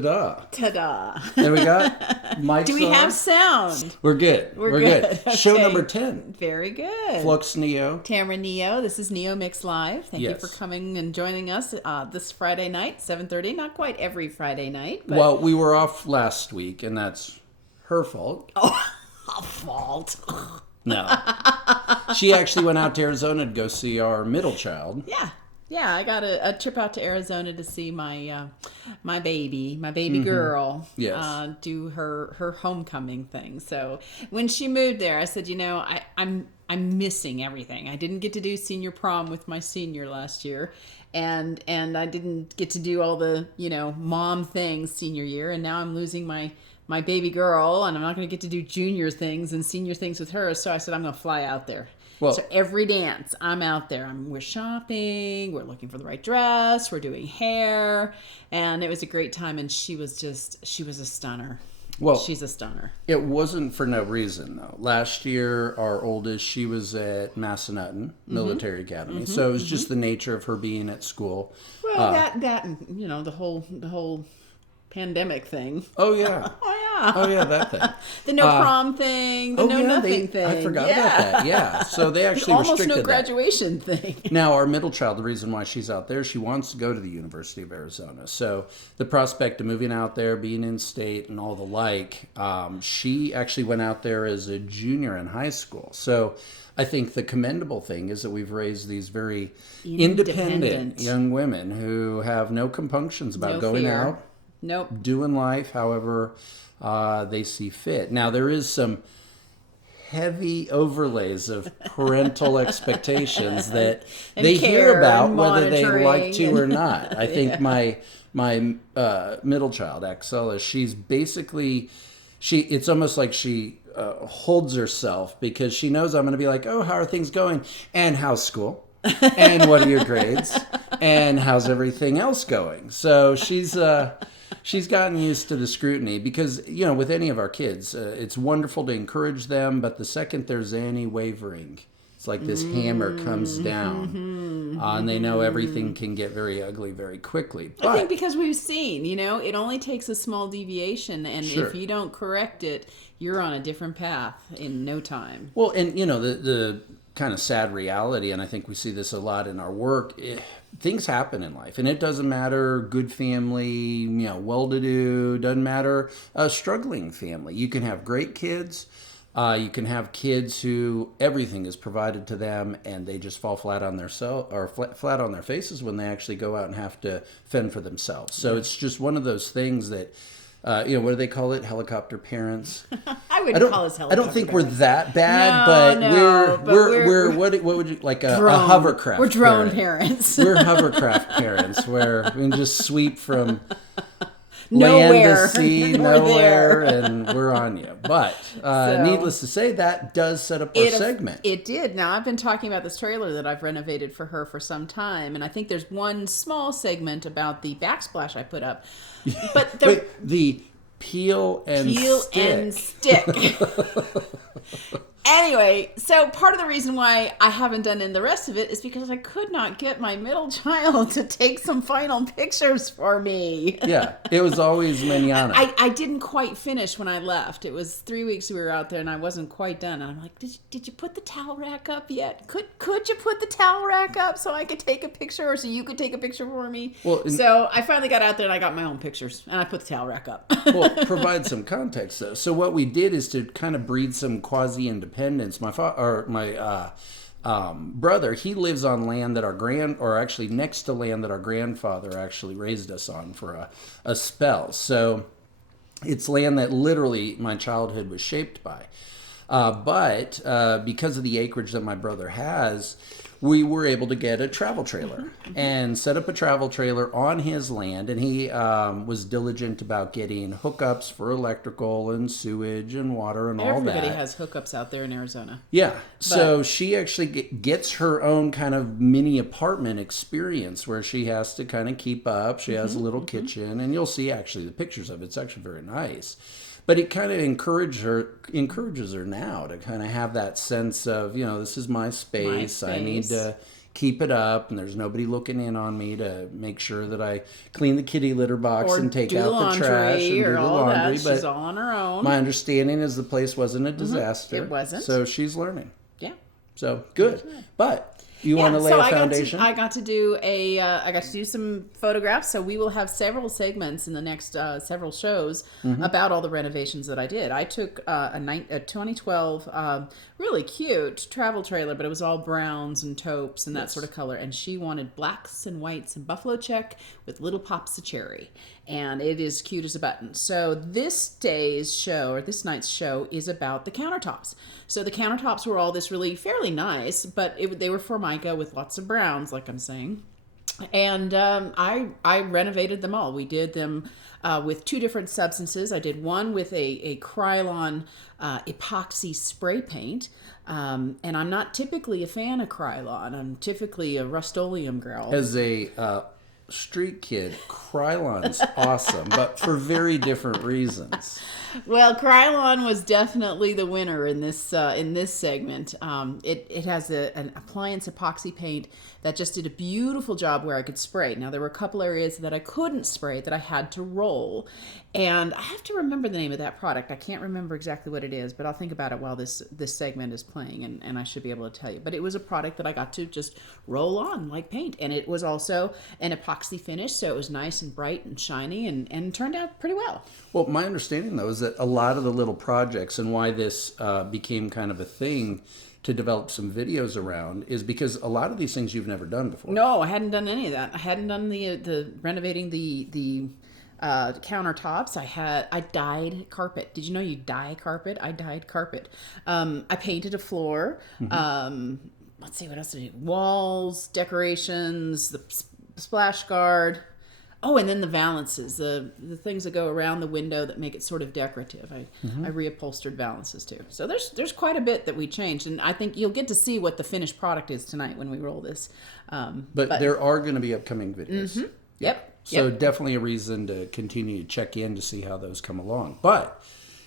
Ta-da. Ta-da. There we got Mike's Do we on. have sound? We're good. We're good. Okay. Show number 10. Very good. Flux Neo. Tamara Neo. This is NeoMix.Live. Thank you Yes. for coming and joining us this Friday night, 7:30. Not quite every Friday night. But... Well, we were off last week, and that's her fault. Oh, a fault. No. She actually went out to Arizona to go see our middle child. Yeah, I got a trip out to Arizona to see my my baby girl. Yes. Do her homecoming thing. So when she moved there, I said, I'm missing everything. I didn't get to do senior prom with my senior last year, and I didn't get to do all the mom things senior year, and now I'm losing my baby girl, and I'm not going to get to do junior things and senior things with her. So I said, I'm going to fly out there. Well, so every dance, I'm out there. We're shopping. We're looking for the right dress. We're doing hair. And it was a great time. And she was a stunner. Well, she's a stunner. It wasn't for no reason, though. Last year, our oldest, she was at Massanutten Military Academy. So it was just the nature of her being at school. Well, that the whole pandemic thing. Oh, yeah. Oh, yeah, that thing. The no prom thing, the nothing thing. I forgot about that, yeah. So they actually almost restricted no graduation thing. Now, our middle child, the reason why she's out there, she wants to go to the University of Arizona. So the prospect of moving out there, being in state and all the like, she actually went out there as a junior in high school. So I think the commendable thing is that we've raised these very independent young women who have no compunctions about going out. Nope. Doing life however they see fit. Now, there is some heavy overlays of parental expectations that they hear about whether they like to or not. I think my middle child, Axela, she's basically, it's almost like she holds herself because she knows I'm going to be like, oh, how are things going? And how's school? And what are your grades? And how's everything else going? So she's gotten used to the scrutiny because, with any of our kids, it's wonderful to encourage them, but the second there's any wavering, it's like this hammer comes down, and they know everything can get very ugly very quickly. But, I think because we've seen, it only takes a small deviation, and if you don't correct it, you're on a different path in no time. Well, and, the kind of sad reality, and I think we see this a lot in our work, things happen in life, and it doesn't matter good family, well-to-do, doesn't matter a struggling family. You can have great kids, you can have kids who everything is provided to them, and they just fall flat on their flat on their faces when they actually go out and have to fend for themselves. So it's just one of those things that. What do they call it? Helicopter parents. I wouldn't call us helicopter. I don't think we're that bad, we're what would you like a hovercraft? We're drone parents. We're hovercraft parents, where we can just sweep from nowhere land to sea, nowhere, and we're on you. But needless to say, that does set up our segment. It did. Now, I've been talking about this trailer that I've renovated for her for some time, and I think there's one small segment about the backsplash I put up. But the peel and stick. Anyway, so part of the reason why I haven't done in the rest of it is because I could not get my middle child to take some final pictures for me. Yeah, it was always manana. I didn't quite finish when I left. It was 3 weeks we were out there, and I wasn't quite done. And I'm like, did you put the towel rack up yet? Could you put the towel rack up so I could take a picture, or so you could take a picture for me? Well, so I finally got out there, and I got my own pictures, and I put the towel rack up. Well, provide some context, though. So what we did is to kind of breed some quasi-independence. My brother, he lives on land that next to land that our grandfather actually raised us on for a spell. So it's land that literally my childhood was shaped by. But because of the acreage that my brother has, we were able to get a travel trailer and set up a travel trailer on his land. And he was diligent about getting hookups for electrical and sewage and water and all that. Everybody has hookups out there in Arizona. Yeah. So she actually gets her own kind of mini apartment experience where she has to kind of keep up. She has a little kitchen, and you'll see actually the pictures of it. It's actually very nice. But it kind of encourages her now to kind of have that sense of, this is my space. I need to keep it up and there's nobody looking in on me to make sure that I clean the kitty litter box and take out the trash and do the laundry. She's all on her own. My understanding is the place wasn't a disaster. It wasn't. So she's learning. Yeah. So good. But you want to lay a foundation? I got to do some photographs. So we will have several segments in the next several shows about all the renovations that I did. I took a 2012 really cute travel trailer, but it was all browns and taupes and that sort of color. And she wanted blacks and whites and buffalo check with little pops of cherry. And it is cute as a button. So this night's show is about the countertops. So the countertops were all this really fairly nice, but they were Formica with lots of browns, like I'm saying. And I renovated them all. We did them with two different substances. I did one with a Krylon epoxy spray paint. And I'm not typically a fan of Krylon. I'm typically a Rustoleum girl. As a street kid, Krylon's awesome, but for very different reasons. Well, Krylon was definitely the winner in this segment. It has an appliance epoxy paint that just did a beautiful job where I could spray. Now, there were a couple areas that I couldn't spray that I had to roll. And I have to remember the name of that product. I can't remember exactly what it is, but I'll think about it while this segment is playing, and I should be able to tell you. But it was a product that I got to just roll on like paint. And it was also an epoxy finish, so it was nice and bright and shiny and turned out pretty well. Well, my understanding, though, is that a lot of the little projects and why this became kind of a thing to develop some videos around is because a lot of these things you've never done before. No, I hadn't done any of that. I hadn't done the renovating the countertops. I dyed carpet. Did you know you dye carpet? I dyed carpet. I painted a floor. Let's see, what else did I do? Walls, decorations, the splash guard. Oh, and then the valances, the things that go around the window that make it sort of decorative. I reupholstered valances too. So there's quite a bit that we changed, and I think you'll get to see what the finished product is tonight when we roll this. But there are going to be upcoming videos. Yep. So definitely a reason to continue to check in to see how those come along. But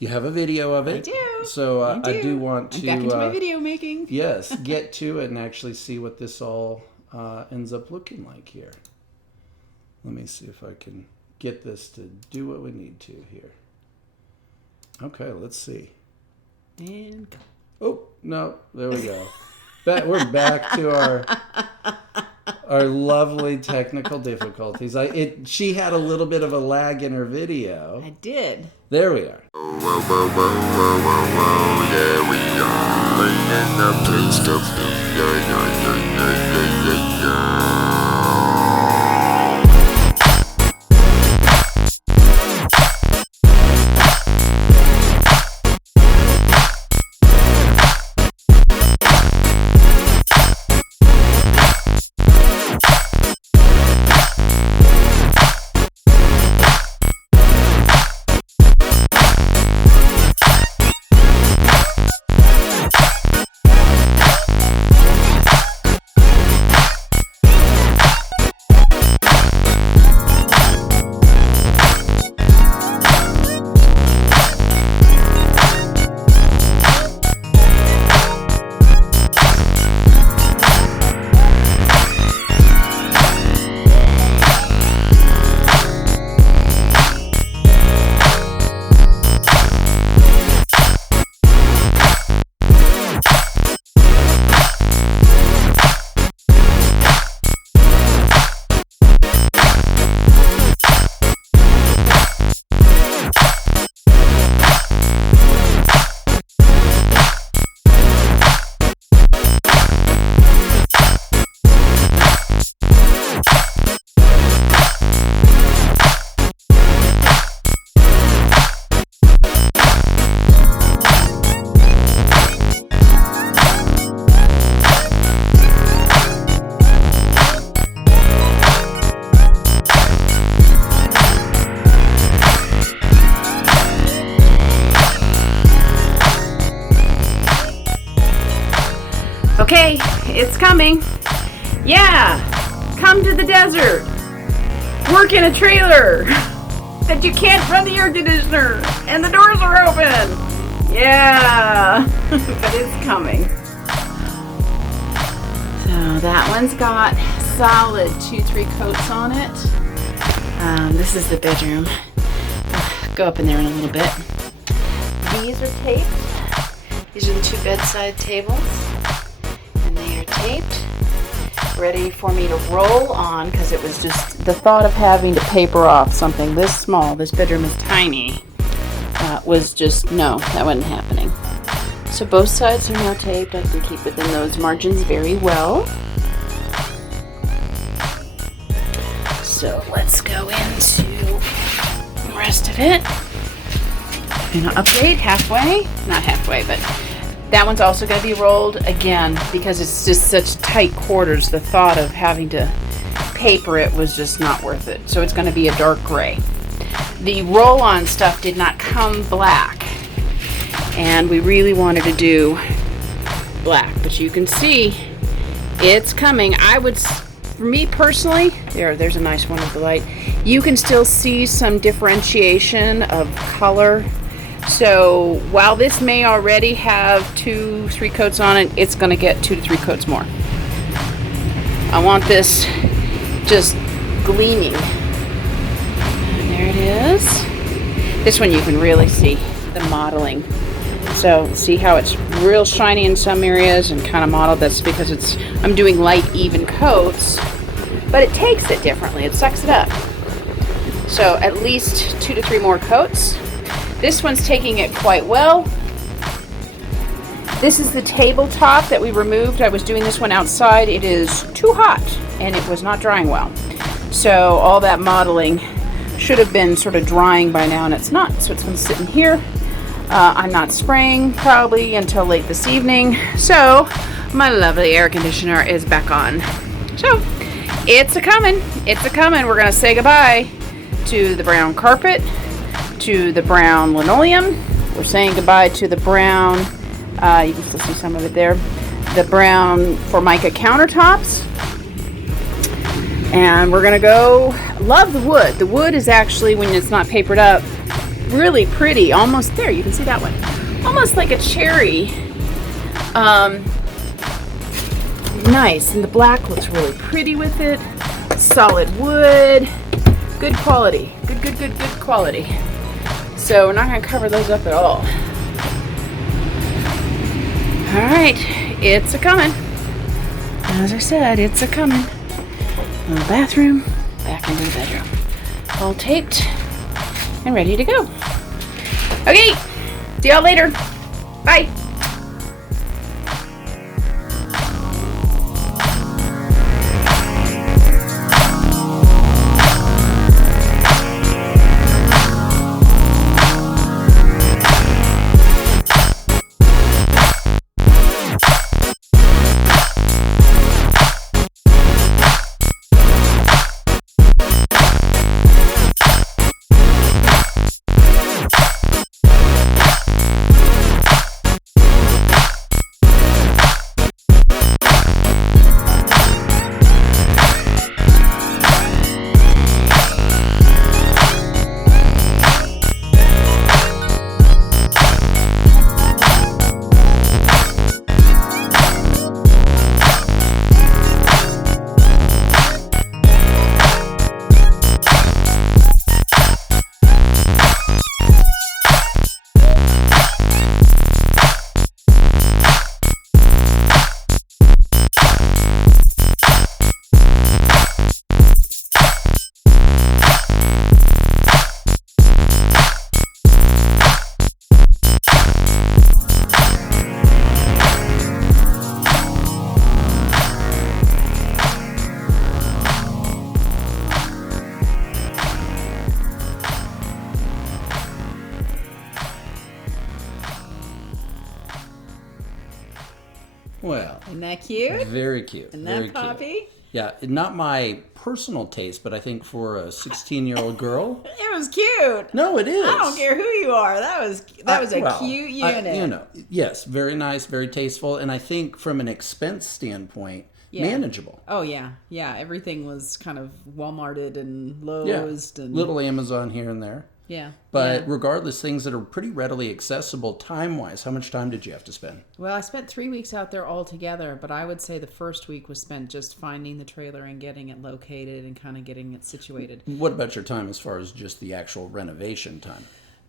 you have a video of it. I do. So I do want to... I'm back into my video making. Yes, get to it and actually see what this all ends up looking like here. Let me see if I can get this to do what we need to here. Okay, let's see. And go. Oh, no, there we go. We're back to our lovely technical difficulties. She had a little bit of a lag in her video. I did. There we are. Yeah, we are in the place to Okay, it's coming. Yeah, come to the desert. Work in a trailer that you can't run the air conditioner and the doors are open. Yeah, but it's coming. So That one's got solid 2-3 coats on it. This is the bedroom. Go up in there in a little bit. These are taped. These are the 2 bedside tables. And they are taped. Ready for me to roll on, because it was just the thought of having to paper off something this small. This bedroom is tiny. Was just, no, that wasn't happening. So both sides are now taped. I can keep within those margins very well. So let's go into the rest of it. I'm gonna update halfway. Not halfway, but that one's also gonna be rolled again because it's just such tight quarters. The thought of having to paper it was just not worth it. So it's gonna be a dark gray. The roll-on stuff did not come black, and we really wanted to do black, but you can see it's coming. For me personally, there's a nice one with the light. You can still see some differentiation of color. So while this may already have 2-3 coats on it, it's going to get 2 to 3 coats more. I want this just gleaming. And there it is. This one you can really see the modeling. So see how it's real shiny in some areas and kind of mottled. That's because I'm doing light even coats, but it takes it differently. It sucks it up. So at least 2 to 3 more coats. This one's taking it quite well. This is the tabletop that we removed. I was doing this one outside. It is too hot and it was not drying well. So all that modeling should have been sort of drying by now, and it's not. So it's going to sit in here. I'm not spraying probably until late this evening. So my lovely air conditioner is back on. So it's a coming. It's a coming. We're going to say goodbye to the brown carpet, to the brown linoleum. We're saying goodbye to the brown, you can still see some of it there, the brown Formica countertops. And we're going to go, love the wood. The wood is actually, when it's not papered up, really pretty. Almost there, you can see that one. Almost like a cherry. Nice, and the black looks really pretty with it. Solid wood, good quality, good quality. So we're not going to cover those up at all. All right, it's a coming. As I said, it's a coming. The bathroom, back into the bedroom. All taped and ready to go. Okay, see y'all later. Bye. Well, isn't that cute? Very cute. Isn't very that poppy? Cute. Yeah, not my personal taste, but I think for a 16-year-old girl, it was cute. No, it is. I don't care who you are. That was a cute unit. Yes, very nice, very tasteful, and I think from an expense standpoint, manageable. Oh yeah. Everything was kind of Walmarted and Lowe's and little Amazon here and there. Yeah. But yeah. regardless, things that are pretty readily accessible time-wise, how much time did you have to spend? Well, I spent 3 weeks out there altogether, but I would say the first week was spent just finding the trailer and getting it located and kind of getting it situated. What about your time as far as just the actual renovation time?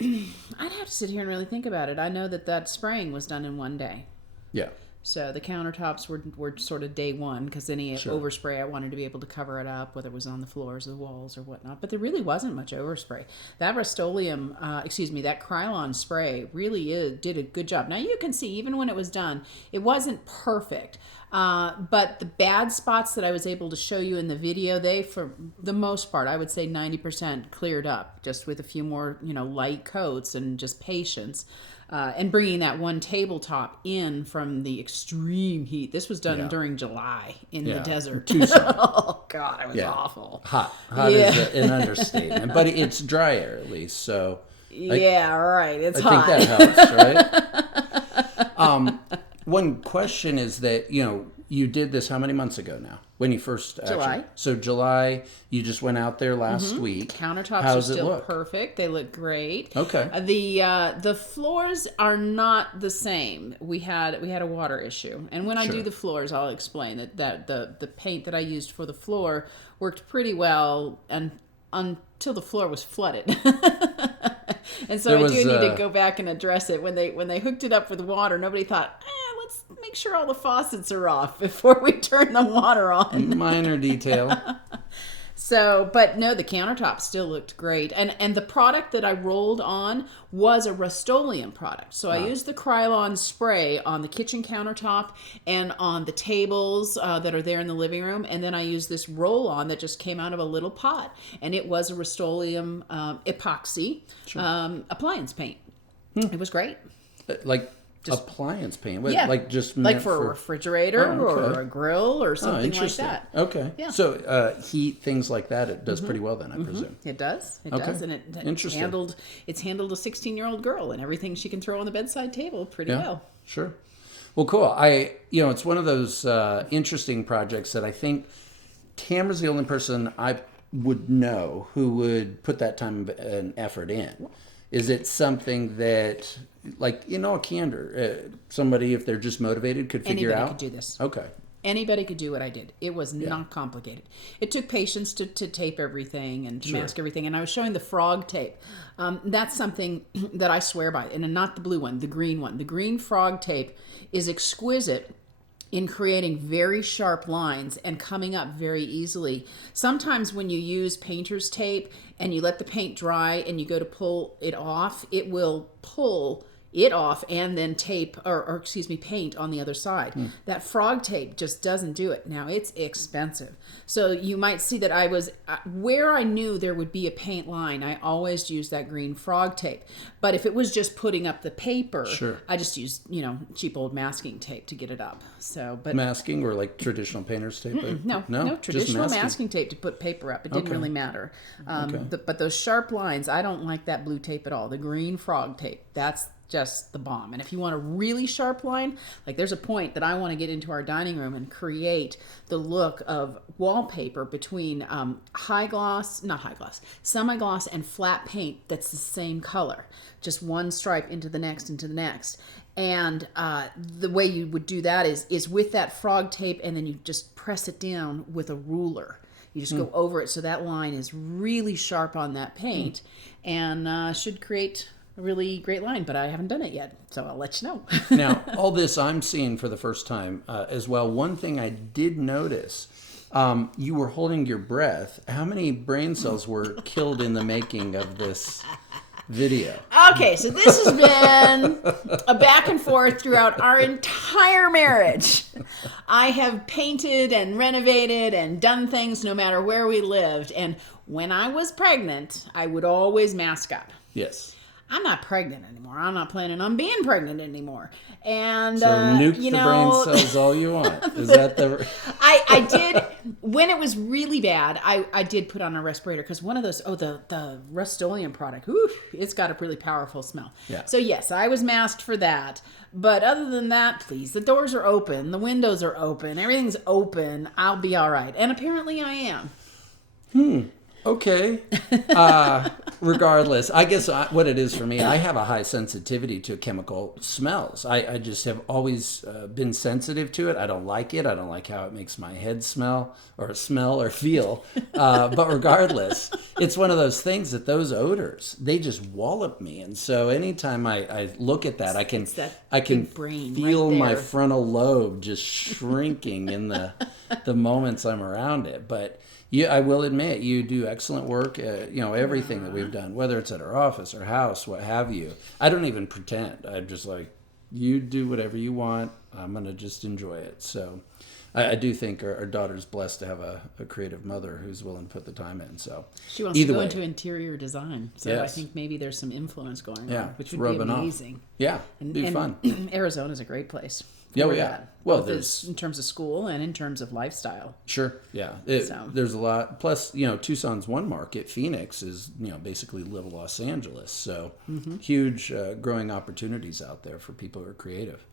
I'd have to sit here and really think about it. I know that spraying was done in 1 day. Yeah. So the countertops were sort of day one, because any overspray, I wanted to be able to cover it up, whether it was on the floors or the walls or whatnot. But there really wasn't much overspray. That Rustoleum, that Krylon spray really did a good job. Now you can see, even when it was done, it wasn't perfect. But the bad spots that I was able to show you in the video, they, for the most part, I would say 90% cleared up, just with a few more, light coats and just patience. And bringing that one tabletop in from the extreme heat. This was done during July in the desert. Oh, God, it was awful. Hot is an understatement. But it's dry air, at least, so... right. It's hot. I think that helps, right? One question is that, you did this how many months ago now? When you first July. So July, you just went out there last week. Countertops How's are it still look? perfect. They look great. Okay. The floors are not the same. We had a water issue, and when I do the floors, I'll explain that the paint that I used for the floor worked pretty well, and until the floor was flooded. And so I do need to go back and address it. When they hooked it up with water, nobody thought, let's make sure all the faucets are off before we turn the water on. Minor detail. So, but no, the countertop still looked great. And the product that I rolled on was a Rustoleum product. So I used the Krylon spray on the kitchen countertop and on the tables that are there in the living room. And then I used this roll-on that just came out of a little pot. And it was a Rustoleum Epoxy appliance paint. It was great. Appliance paint? Just like for a refrigerator or a grill or something like that. Okay. Yeah. So heat, things like that, it does pretty well then, I presume. It does. It does. And it's handled a 16-year-old girl and everything she can throw on the bedside table pretty well. Sure. Well, cool. It's one of those interesting projects that I think Tamara's the only person I would know who would put that time and effort in. Is it something that, like, in all candor, somebody, if they're just motivated, could figure out? Anybody could do this. Okay. Anybody could do what I did. It was not complicated. It took patience to tape everything and to mask everything. And I was showing the frog tape. That's something that I swear by. And not the blue one, the green one. The green frog tape is exquisite in creating very sharp lines and coming up very easily. Sometimes when you use painter's tape and you let the paint dry and you go to pull it off, it will pull it off and then tape paint on the other side. That frog tape just doesn't do it. Now it's expensive. So you might see that I was where I knew there would be a paint line, I always used that green frog tape. But if it was just putting up the paper, I just used, cheap old masking tape to get it up. So, but masking or like traditional painter's tape? No, traditional masking tape to put paper up. It didn't really matter. But those sharp lines, I don't like that blue tape at all. The green frog tape, that's just the bomb. And if you want a really sharp line, like there's a point that I want to get into our dining room and create the look of wallpaper between semi-gloss and flat paint that's the same color, just one stripe into the next. And the way you would do that is with that frog tape, and then you just press it down with a ruler. You just go over it so that line is really sharp on that paint, and should create a really great line, but I haven't done it yet, so I'll let you know. Now, all this I'm seeing for the first time as well. One thing I did notice, you were holding your breath. How many brain cells were killed in the making of this video? Okay, so this has been a back and forth throughout our entire marriage. I have painted and renovated and done things no matter where we lived, and when I was pregnant, I would always mask up. Yes. I'm not pregnant anymore. I'm not planning on being pregnant anymore. And, so nuke the brain cells all you want. Is that the... I did, when it was really bad, I did put on a respirator because one of those, the Rustoleum product, it's got a really powerful smell. Yeah. So yes, I was masked for that. But other than that, please, the doors are open, the windows are open, everything's open. I'll be all right. And apparently I am. Okay. Regardless, I guess what it is for me, I have a high sensitivity to chemical smells. I just have always been sensitive to it. I don't like it. I don't like how it makes my head smell or feel. But regardless, it's one of those things that those odors, they just wallop me. And so anytime I look at that, I can big brain feel right my there. frontal lobe just shrinking in the moments I'm around it. But I will admit, you do excellent work. Everything that we've done, whether it's at our office or house, what have you. I don't even pretend. I'm just like, you do whatever you want. I'm going to just enjoy it. So I do think our daughter's blessed to have a creative mother who's willing to put the time in. So she wants to go into interior design. So yes. I think maybe there's some influence going Yeah, on, which would rubbing be off. amazing. Yeah, And, be fun. Arizona's a great place. Yeah, for yeah. that, Well, both there's in terms of school and in terms of lifestyle. Sure. Yeah. So. There's a lot. Plus, Tucson's one market. Phoenix is, basically little Los Angeles. So huge growing opportunities out there for people who are creative.